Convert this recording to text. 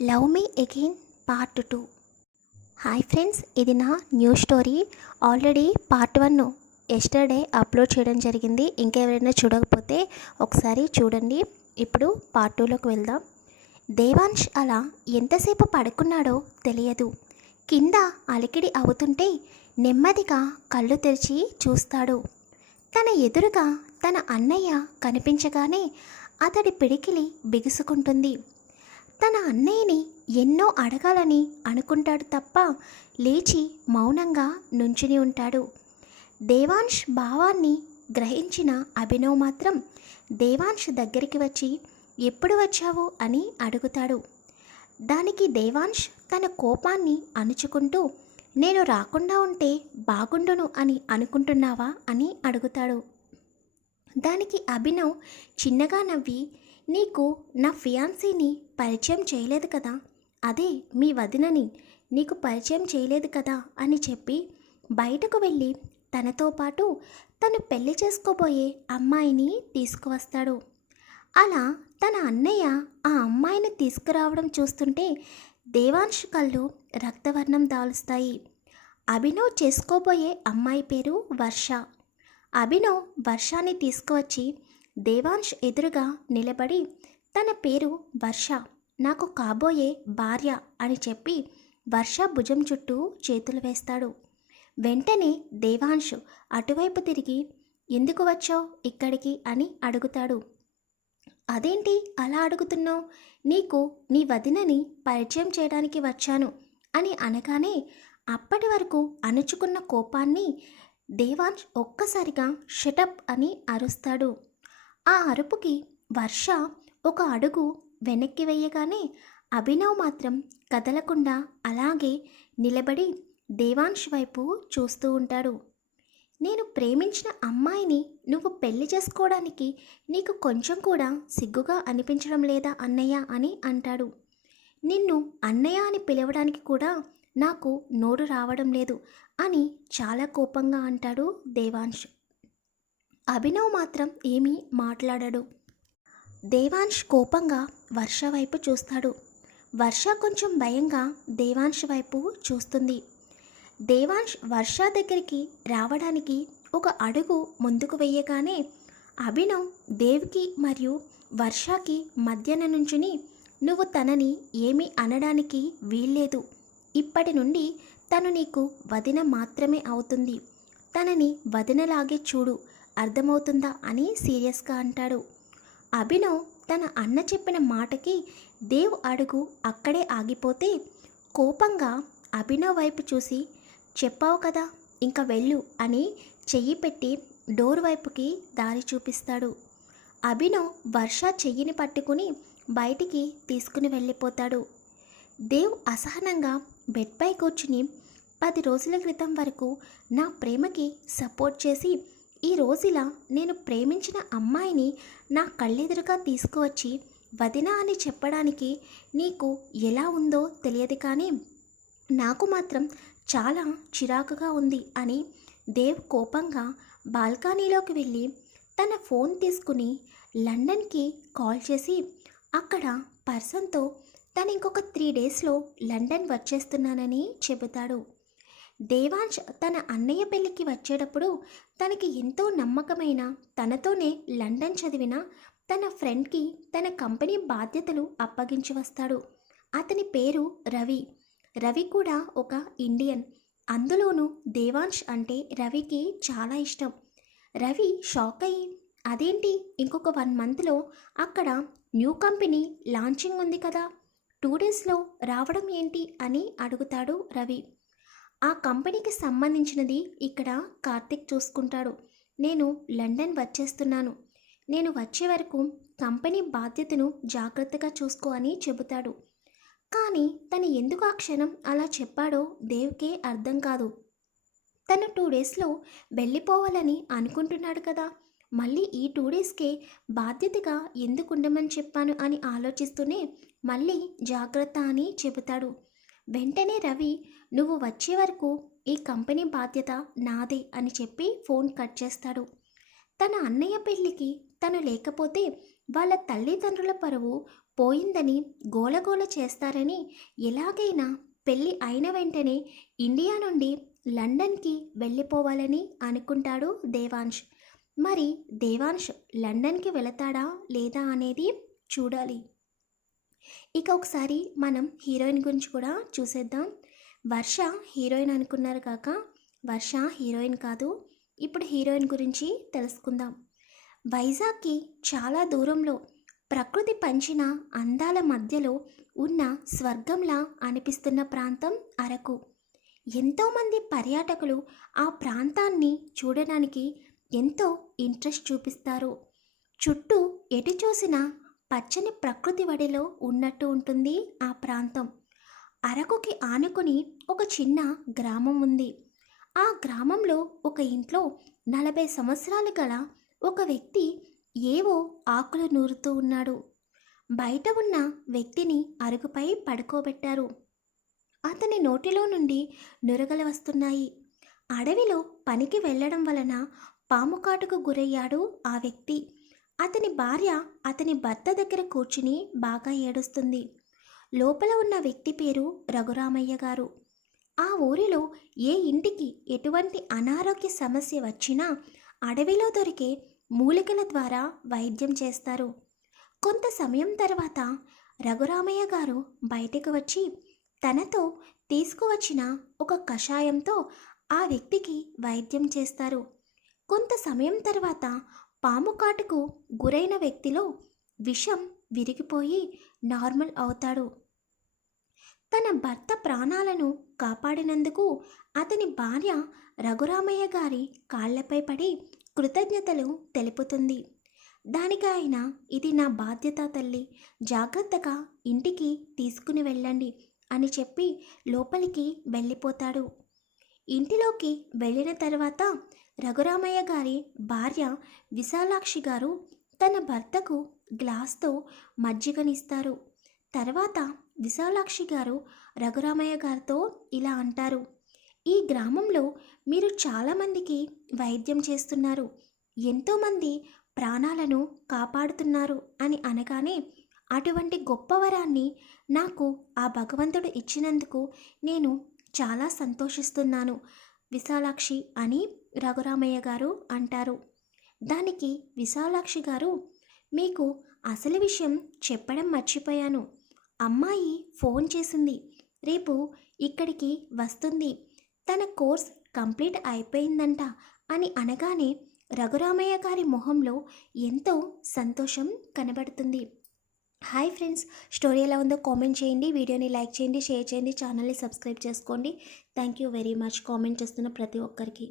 Love me again part 2. Hi friends, ఇది నా new story. Already part 1 yesterday upload చేయడం జరిగింది. ఇంకెవరైనా చూడకపోతే ఒకసారి చూడండి. ఇప్పుడు పార్ట్ 2లోకి వెళ్దాం. దేవాంశ్ అలా ఎంతసేపు పడుకున్నాడో తెలియదు. కింద అలికిడి అవుతుంటే నెమ్మదిగా కళ్ళు తెరిచి చూస్తాడు. తన ఎదురుగా తన అన్నయ్య కనిపించగానే అతడి పిడికిలి బిగుసుకుంటుంది. తన అన్నయ్యని ఎన్నో అడగాలని అనుకుంటాడు తప్ప లేచి మౌనంగా నుంచుని ఉంటాడు. దేవాంశ్ భావాన్ని గ్రహించిన అభినవ్ మాత్రం దేవాంశ్ దగ్గరికి వచ్చి ఎప్పుడు వచ్చావు అని అడుగుతాడు. దానికి దేవాంశ్ తన కోపాన్ని అణుచుకుంటూ నేను రాకుండా ఉంటే బాగుండును అని అనుకుంటున్నావా అని అడుగుతాడు. దానికి అభినవ్ చిన్నగా నవ్వి నీకు నా ఫియాన్సీని పరిచయం చేయలేదు కదా, అదే మీ వదినని నీకు పరిచయం చేయలేదు కదా అని చెప్పి బయటకు వెళ్ళి తనతో పాటు తను పెళ్లి చేసుకోబోయే అమ్మాయిని తీసుకువస్తాడు. అలా తన అన్నయ్య ఆ అమ్మాయిని తీసుకురావడం చూస్తుంటే దేవాంశ్ కళ్ళు రక్తవర్ణం దాలుస్తాయి. అభినవ్ చేసుకోబోయే అమ్మాయి పేరు వర్ష. అభినవ్ వర్షాన్ని తీసుకువచ్చి దేవాంశ్ ఎదురుగా నిలబడి తన పేరు వర్ష, నాకు కాబోయే భార్య అని చెప్పి వర్ష భుజం చుట్టూ చేతులు వేస్తాడు. వెంటనే దేవాంశ్ అటువైపు తిరిగి ఎందుకు వచ్చావు ఇక్కడికి అని అడుగుతాడు. అదేంటి అలా అడుగుతున్నావు, నీకు నీ వదినని పరిచయం చేయడానికి వచ్చాను అని అనగానే అప్పటి వరకు అణుచుకున్న కోపాన్ని దేవాంశ్ ఒక్కసారిగా షటప్ అని అరుస్తాడు. ఆ అరుపుకి వర్ష ఒక అడుగు వెనక్కి వేయగానే అభినవ్ మాత్రం కదలకుండా అలాగే నిలబడి దేవాంశ్ వైపు చూస్తూ ఉంటాడు. నేను ప్రేమించిన అమ్మాయిని నువ్వు పెళ్లి చేసుకోవడానికి నీకు కొంచెం కూడా సిగ్గుగా అనిపించడం లేదా అన్నయ్య అని అంటాడు. నిన్ను అన్నయ్య అని పిలవడానికి కూడా నాకు నోరు రావడం లేదు అని చాలా కోపంగా అంటాడు దేవాంశ్. అభినవ్ మాత్రం ఏమీ మాట్లాడడు. దేవాంశ్ కోపంగా వర్ష వైపు చూస్తాడు. వర్ష కొంచెం భయంగా దేవాంశ్ వైపు చూస్తుంది. దేవాంశ్ వర్ష దగ్గరికి రావడానికి ఒక అడుగు ముందుకు వేయగానే అభినవ్ దేవ్కి మరియు వర్షకి మధ్యన నుంచుని నువ్వు తనని ఏమీ అనడానికి వీల్లేదు, ఇప్పటి నుండి తను నీకు వదిన మాత్రమే అవుతుంది, తనని వదినలాగే చూడు, అర్థమవుతుందా అని సీరియస్గా అంటాడు. అభినవ్ తన అన్న చెప్పిన మాటకి దేవ్ అడుగు అక్కడే ఆగిపోతే కోపంగా అభినవ్ వైపు చూసి చెప్పావు కదా ఇంకా వెళ్ళు అని చెయ్యి పెట్టి డోర్ వైపుకి దారి చూపిస్తాడు. అభినవ్ వర్ష చెయ్యిని పట్టుకుని బయటికి తీసుకుని వెళ్ళిపోతాడు. దేవ్ అసహనంగా బెడ్పై కూర్చుని 10 రోజుల క్రితం వరకు నా ప్రేమకి సపోర్ట్ చేసి ఈ రోజులా నేను ప్రేమించిన అమ్మాయిని నా కళ్ళెదురుగా తీసుకువచ్చి వదిన అని చెప్పడానికి నీకు ఎలా ఉందో తెలియదు, కానీ నాకు మాత్రం చాలా చిరాకుగా ఉంది అని దేవ్ కోపంగా బాల్కనీలోకి వెళ్ళి తన ఫోన్ తీసుకుని లండన్కి కాల్ చేసి అక్కడ పర్సన్తో తను ఇంకొక 3 డేస్లో లండన్ వచ్చేస్తున్నానని చెబుతాడు. దేవాంశ్ తన అన్నయ్య పెళ్ళికి వచ్చేటప్పుడు తనకి ఎంతో నమ్మకమైన తనతోనే లండన్ చదివిన తన ఫ్రెండ్కి తన కంపెనీ బాధ్యతలు అప్పగించి వస్తాడు. అతని పేరు రవి. రవి కూడా ఒక ఇండియన్. అందులోనూ దేవాంశ్ అంటే రవికి చాలా ఇష్టం. రవి షాక్ అయ్యి అదేంటి ఇంకొక 1 మంత్లో అక్కడ న్యూ కంపెనీ లాంచింగ్ ఉంది కదా, 2 డేస్లో రావడం ఏంటి అని అడుగుతాడు రవి. ఆ కంపెనీకి సంబంధించినది ఇక్కడ కార్తిక్ చూసుకుంటాడు, నేను లండన్ వచ్చేస్తున్నాను, నేను వచ్చే వరకు కంపెనీ బాధ్యతను జాగ్రత్తగా చూసుకో అని చెబుతాడు. కానీ తను ఎందుకు ఆ క్షణం అలా చెప్పాడో దేవ్కే అర్థం కాదు. తను 2 డేస్లో వెళ్ళిపోవాలని అనుకుంటున్నాడు కదా, మళ్ళీ ఈ 2 డేస్కే బాధ్యతగా ఎందుకు ఉండమని చెప్పాను అని ఆలోచిస్తూనే మళ్ళీ జాగ్రత్త అని చెబుతాడు. వెంటనే రవి నువ్వు వచ్చే వరకు ఈ కంపెనీ బాధ్యత నాదే అని చెప్పి ఫోన్ కట్ చేస్తాడు. తన అన్నయ్య పెళ్ళికి తను లేకపోతే వాళ్ళ తల్లిదండ్రుల పరువు పోయిందని గోలగోల చేస్తారని ఎలాగైనా పెళ్ళి అయిన వెంటనే ఇండియా నుండి లండన్కి వెళ్ళిపోవాలని అనుకుంటాడు దేవాంశ్. మరి దేవాంశ్ లండన్కి వెళతాడా లేదా అనేది చూడాలి. ఇక ఒకసారి మనం హీరోయిన్ గురించి కూడా చూసేద్దాం. వర్ష హీరోయిన్ అనుకున్నారు కాక వర్ష హీరోయిన్ కాదు. ఇప్పుడు హీరోయిన్ గురించి తెలుసుకుందాం. వైజాగ్కి చాలా దూరంలో ప్రకృతి పంచిన అందాల మధ్యలో ఉన్న స్వర్గంలా అనిపిస్తున్న ప్రాంతం అరకు. ఎంతోమంది పర్యాటకులు ఆ ప్రాంతాన్ని చూడడానికి ఎంతో ఇంట్రెస్ట్ చూపిస్తారు. చుట్టూ ఎటు చూసినా పచ్చని ప్రకృతి వడిలో ఉన్నట్టు ఉంటుంది ఆ ప్రాంతం. అరకుకి ఆనుకుని ఒక చిన్న గ్రామం ఉంది. ఆ గ్రామంలో ఒక ఇంట్లో 40 సంవత్సరాలు గల ఒక వ్యక్తి ఏవో ఆకులు నూరుతూ ఉన్నాడు. బయట ఉన్న వ్యక్తిని అరుగుపై పడుకోబెట్టారు. అతని నోటిలో నుండి నురగలు వస్తున్నాయి. అడవిలో పనికి వెళ్ళడం వలన పాము కాటుకు గురయ్యాడు ఆ వ్యక్తి. అతని భార్య అతని భర్త దగ్గర కూర్చుని బాగా ఏడుస్తుంది. లోపల ఉన్న వ్యక్తి పేరు రఘురామయ్య గారు. ఆ ఊరిలో ఏ ఇంటికి ఎటువంటి అనారోగ్య సమస్య వచ్చినా అడవిలో దొరికే మూలికల ద్వారా వైద్యం చేస్తారు. కొంత సమయం తర్వాత రఘురామయ్య గారు బయటకు వచ్చి తనతో తీసుకువచ్చిన ఒక కషాయంతో ఆ వ్యక్తికి వైద్యం చేస్తారు. కొంత సమయం తర్వాత పాము కాటుకు గురైన వ్యక్తిలో విషం విరిగిపోయి నార్మల్ అవుతాడు. తన భర్త ప్రాణాలను కాపాడినందుకు అతని భార్య రఘురామయ్య గారి కాళ్లపై పడి కృతజ్ఞతలు తెలుపుతుంది. దానికి ఆయన, ఇది నా బాధ్యత తల్లి, జాగ్రత్తగా ఇంటికి తీసుకుని వెళ్ళండి అని చెప్పి లోపలికి వెళ్ళిపోతాడు. ఇంటిలోకి వెళ్ళిన తర్వాత రఘురామయ్య గారి భార్య విశాలాక్షి గారు తన భర్తకు గ్లాస్తో మజ్జిగనిస్తారు. తర్వాత విశాలాక్షి గారు రఘురామయ్య గారితో ఇలా అంటారు, ఈ గ్రామంలో మీరు చాలామందికి వైద్యం చేస్తున్నారు, ఎంతోమంది ప్రాణాలను కాపాడుతున్నారు అని అనగానే, అటువంటి గొప్ప వరాన్ని నాకు ఆ భగవంతుడు ఇచ్చినందుకు నేను చాలా సంతోషిస్తున్నాను విశాలాక్షి అని రఘురామయ్య గారు అంటారు. దానికి విశాలాక్షి గారు, మీకు అసలు విషయం చెప్పడం మర్చిపోయాను. అమ్మాయి ఫోన్ చేసింది, రేపు ఇక్కడికి వస్తుంది, తన కోర్స్ కంప్లీట్ అయిపోయిందంట అని అనగానే రఘురామయ్య గారి మొహంలో ఎంతో సంతోషం కనబడుతుంది. హాయ్ ఫ్రెండ్స్, స్టోరీ ఎలా ఉందో కామెంట్ చేయండి, వీడియోని లైక్ చేయండి, షేర్ చేయండి, ఛానల్ని సబ్స్క్రైబ్ చేసుకోండి. Thank you very much comment చేస్తున్న ప్రతి ఒక్కరికి.